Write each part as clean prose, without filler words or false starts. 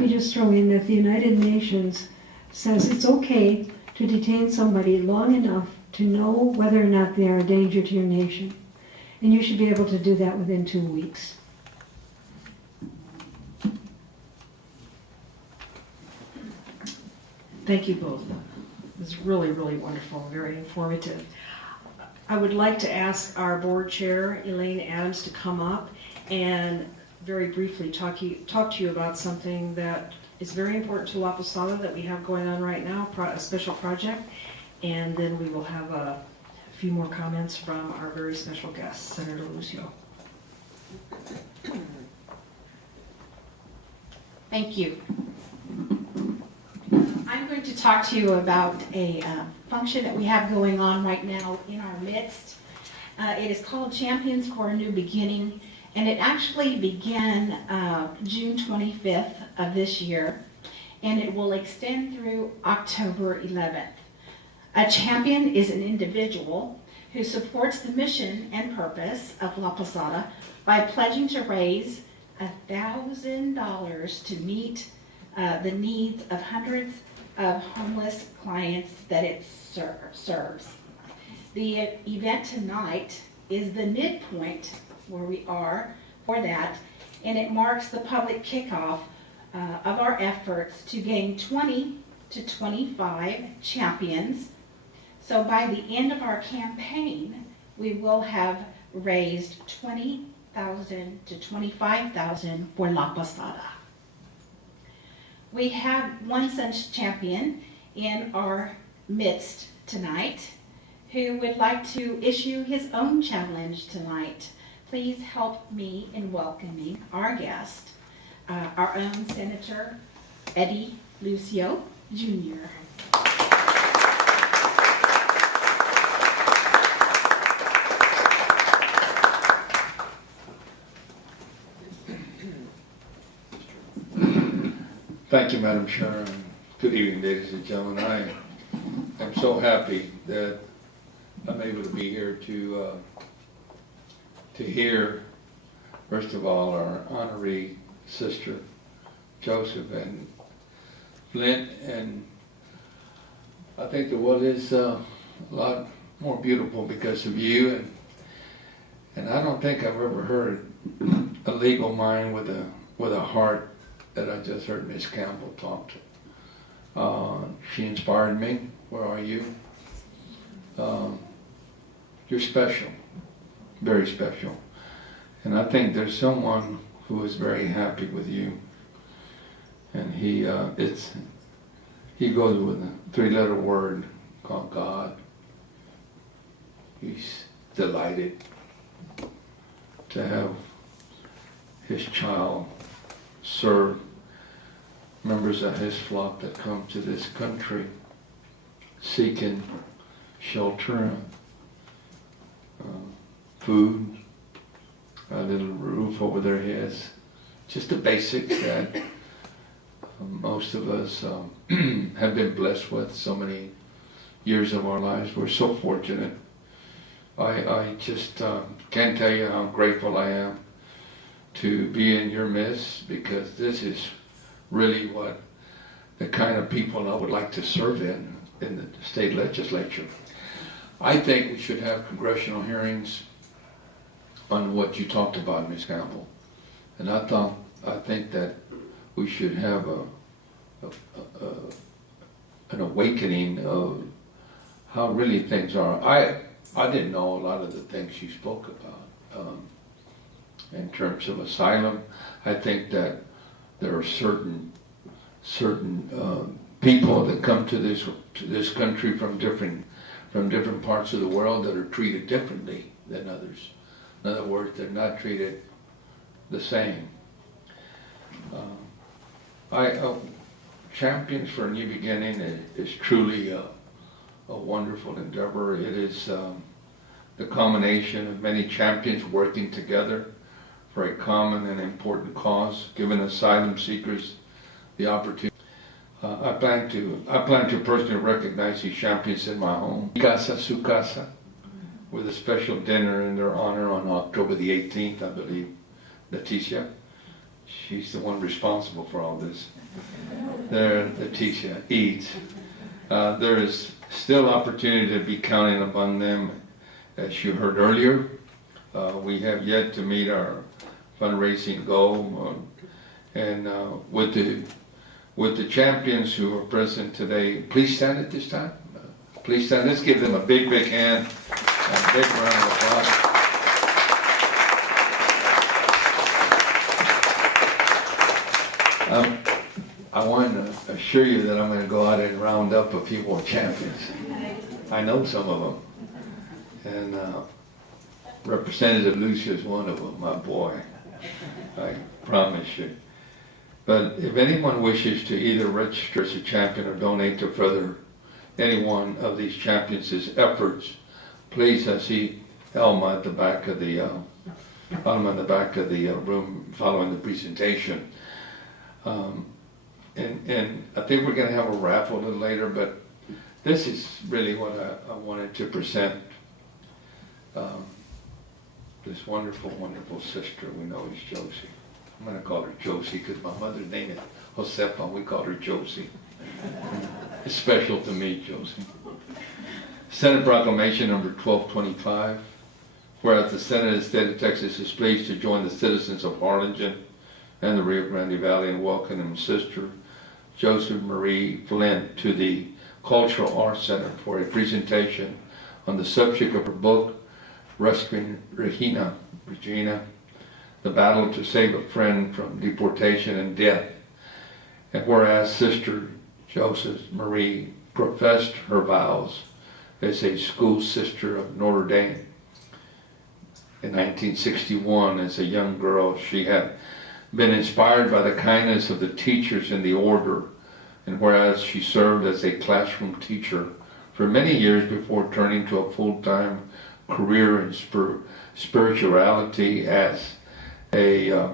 me just throw in that the United Nations says it's okay to detain somebody long enough to know whether or not they are a danger to your nation. And you should be able to do that within 2 weeks. Thank you both. It was really, really wonderful, very informative. I would like to ask our board chair, Elaine Adams, to come up and very briefly talk to you about something that is very important to La Posada that we have going on right now, a special project, and then we will have a few more comments from our very special guest, Senator Lucio. Thank you. I'm going to talk to you about a function that we have going on right now in our midst. It is called Champions for a New Beginning, and it actually began June 25th of this year, and it will extend through October 11th. A champion is an individual who supports the mission and purpose of La Posada by pledging to raise $1,000 to meet the needs of hundreds of homeless clients that it serves. The event tonight is the midpoint where we are for that, and it marks the public kickoff of our efforts to gain 20 to 25 champions. So by the end of our campaign, we will have raised $20,000 to $25,000 for La Posada. We have one such champion in our midst tonight who would like to issue his own challenge tonight. Please help me in welcoming our guest, our own Senator Eddie Lucio Jr. Thank you, Madam Chair, and good evening, ladies and gentlemen. I am so happy that I'm able to be here to hear, first of all, our honoree sister, Joseph and Flint, and I think the world is a lot more beautiful because of you, and I don't think I've ever heard a legal mind with a heart that I just heard Miss Campbell talk to. She inspired me. Where are you? You're special, very special. And I think there's someone who is very happy with you. And he goes with a 3-letter word called God. He's delighted to have his child serve members of his flock that come to this country seeking shelter, food, a little roof over their heads, just the basics that most of us have been blessed with so many years of our lives. We're so fortunate. I just can't tell you how grateful I am to be in your midst, because this is really what the kind of people I would like to serve in the state legislature. I think we should have congressional hearings on what you talked about, Ms. Campbell. And I think that we should have an awakening of how really things are. I didn't know a lot of the things you spoke about. In terms of asylum, I think that there are certain people that come to this country from different parts of the world that are treated differently than others. In other words, they're not treated the same. Champions for a New Beginning is truly a wonderful endeavor. It is the culmination of many champions working together for a common and important cause, giving asylum seekers the opportunity. I plan to personally recognize these champions in my home, Casa Su Casa, with a special dinner in their honor on October the 18th, I believe. Leticia, she's the one responsible for all this. There, Letitia Eads. There is still opportunity to be counted among them. As you heard earlier, we have yet to meet our fundraising goal. And with the champions who are present today, please stand at this time. Please stand. Let's give them a big, big hand. A big round of applause. I want to assure you that I'm going to go out and round up a few more champions. I know some of them. And Representative Lucia is one of them, my boy. I promise you. But if anyone wishes to either register as a champion or donate to further any one of these champions' efforts, please see Elma at the back of the room following the presentation. And I think we're going to have a raffle a little later, but this is really what I wanted to present. This wonderful, wonderful sister we know is Josie. I'm going to call her Josie because my mother's name is Josefa. We call her Josie. It's special to me, Josie. Senate Proclamation number 1225. Whereas the Senate of the State of Texas is pleased to join the citizens of Harlingen and the Rio Grande Valley in welcoming Sister Joseph Marie Flint to the Cultural Arts Center for a presentation on the subject of her book, Rescuing Regina, the battle to save a friend from deportation and death. And whereas Sister Joseph Marie professed her vows as a school sister of Notre Dame in 1961, as a young girl, she had been inspired by the kindness of the teachers in the order, and whereas she served as a classroom teacher for many years before turning to a full-time career in spirituality as a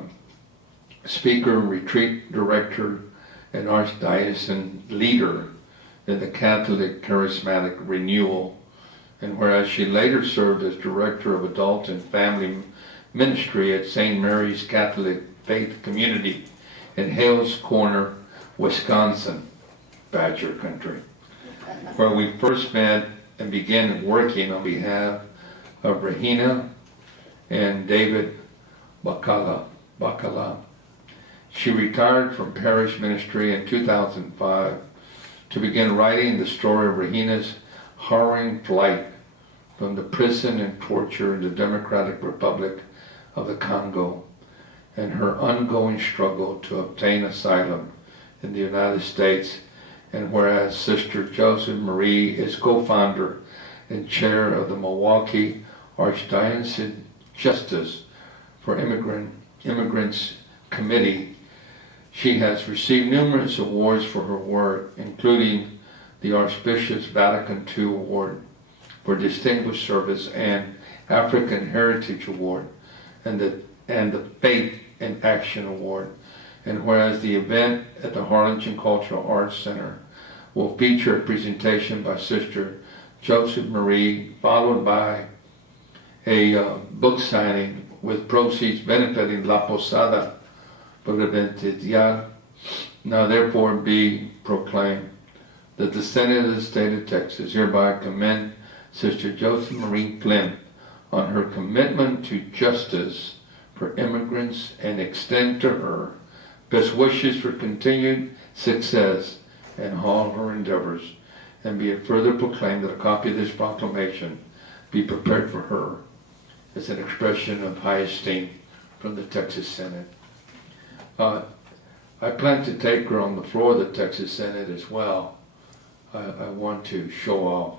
speaker, retreat director, and archdiocesan leader in the Catholic Charismatic Renewal, and whereas she later served as director of adult and family ministry at St. Mary's Catholic Faith Community in Hales Corner, Wisconsin, Badger Country, where we first met and began working on behalf of Regina and David Bacala. She retired from parish ministry in 2005 to begin writing the story of Regina's harrowing flight from the prison and torture in the Democratic Republic of the Congo, and her ongoing struggle to obtain asylum in the United States. And whereas Sister Joseph Marie is co-founder and chair of the Milwaukee Archdiocesan Justice for Immigrants Committee, she has received numerous awards for her work, including the Archbishop's Vatican II Award for Distinguished Service and African Heritage Award, and the Faith in Action Award. And whereas the event at the Harlingen Cultural Arts Center will feature a presentation by Sister Joseph Marie, followed by a book signing with proceeds benefiting La Posada Providencial, now therefore be proclaimed that the Senate of the State of Texas hereby commend Sister Joseph Marie Flint on her commitment to justice for immigrants and extend to her best wishes for continued success in all her endeavors, and be it further proclaimed that a copy of this proclamation be prepared for her as an expression of high esteem from the Texas Senate. I plan to take her on the floor of the Texas Senate as well. I want to show off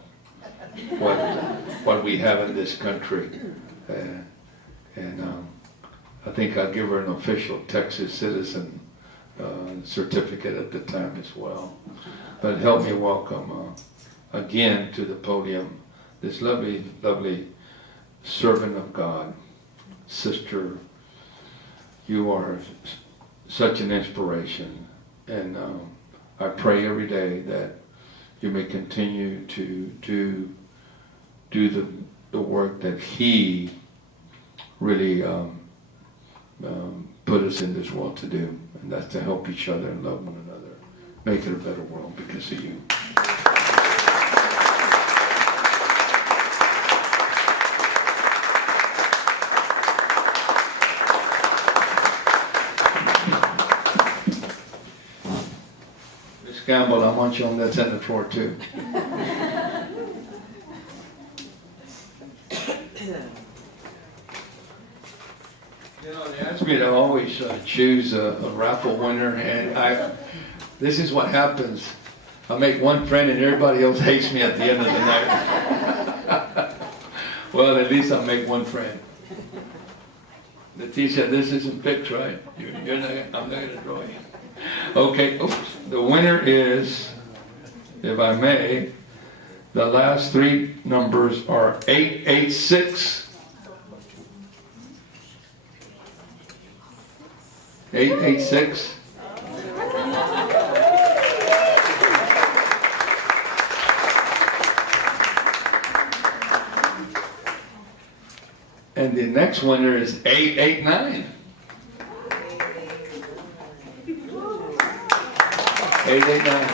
what we have in this country. And I think I'll give her an official Texas citizen certificate at the time as well. But help me welcome again to the podium this lovely, lovely servant of God. Sister, you are such an inspiration, and I pray every day that you may continue to do the work that He really put us in this world to do, and that's to help each other and love one another, make it a better world because of you. Miss Campbell, I want you on that Senate floor too. You know, they asked me to always choose a raffle winner, and this is what happens. I make one friend and everybody else hates me at the end of the night. Well, at least I'll make one friend. Leticia, this isn't fixed, right? I'm not going to draw you. Okay, oops. The winner is, if I may, the last three numbers are 886. 886. And the next winner is 889. 889.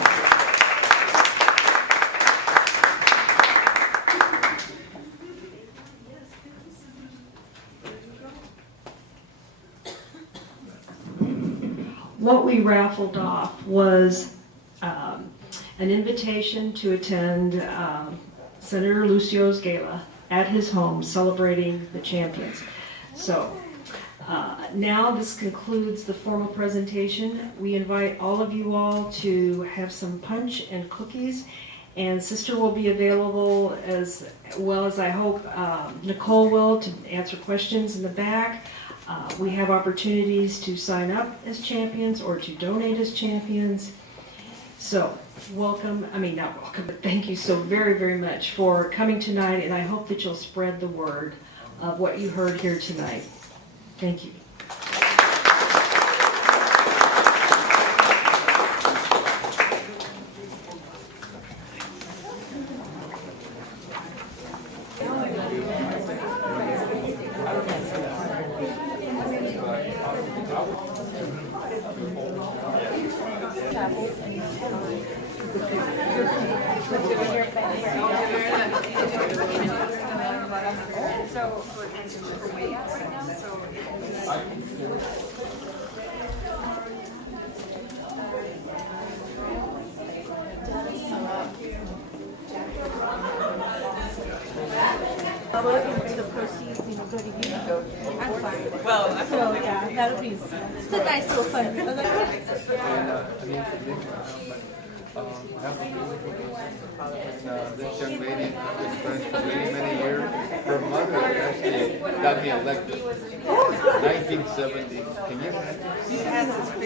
What we raffled off was an invitation to attend Senator Lucio's gala at his home celebrating the champions. So now this concludes the formal presentation. We invite all of you all to have some punch and cookies, and Sister will be available as well as I hope Nicole will to answer questions in the back. We have opportunities to sign up as champions or to donate as champions. So welcome, not welcome, but thank you so very, very much for coming tonight, and I hope that you'll spread the word of what you heard here tonight. Thank you. The proceeds, go to you. I'm fine. Well, so yeah, that'll be it's a nice little fun. This young lady has been friends for many, many years. Her mother actually got me elected. 1970. Can you imagine? 1970.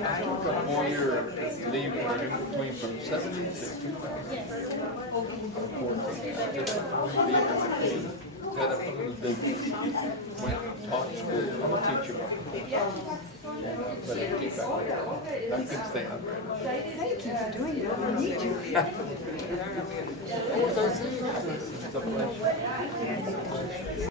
I took a 4-year leave in between from 70 to 2014. Set up a little business. Went, taught school. I'm a teacher. But I keep back. I can stay on right. Thank you for doing that. We need you. It's a pleasure.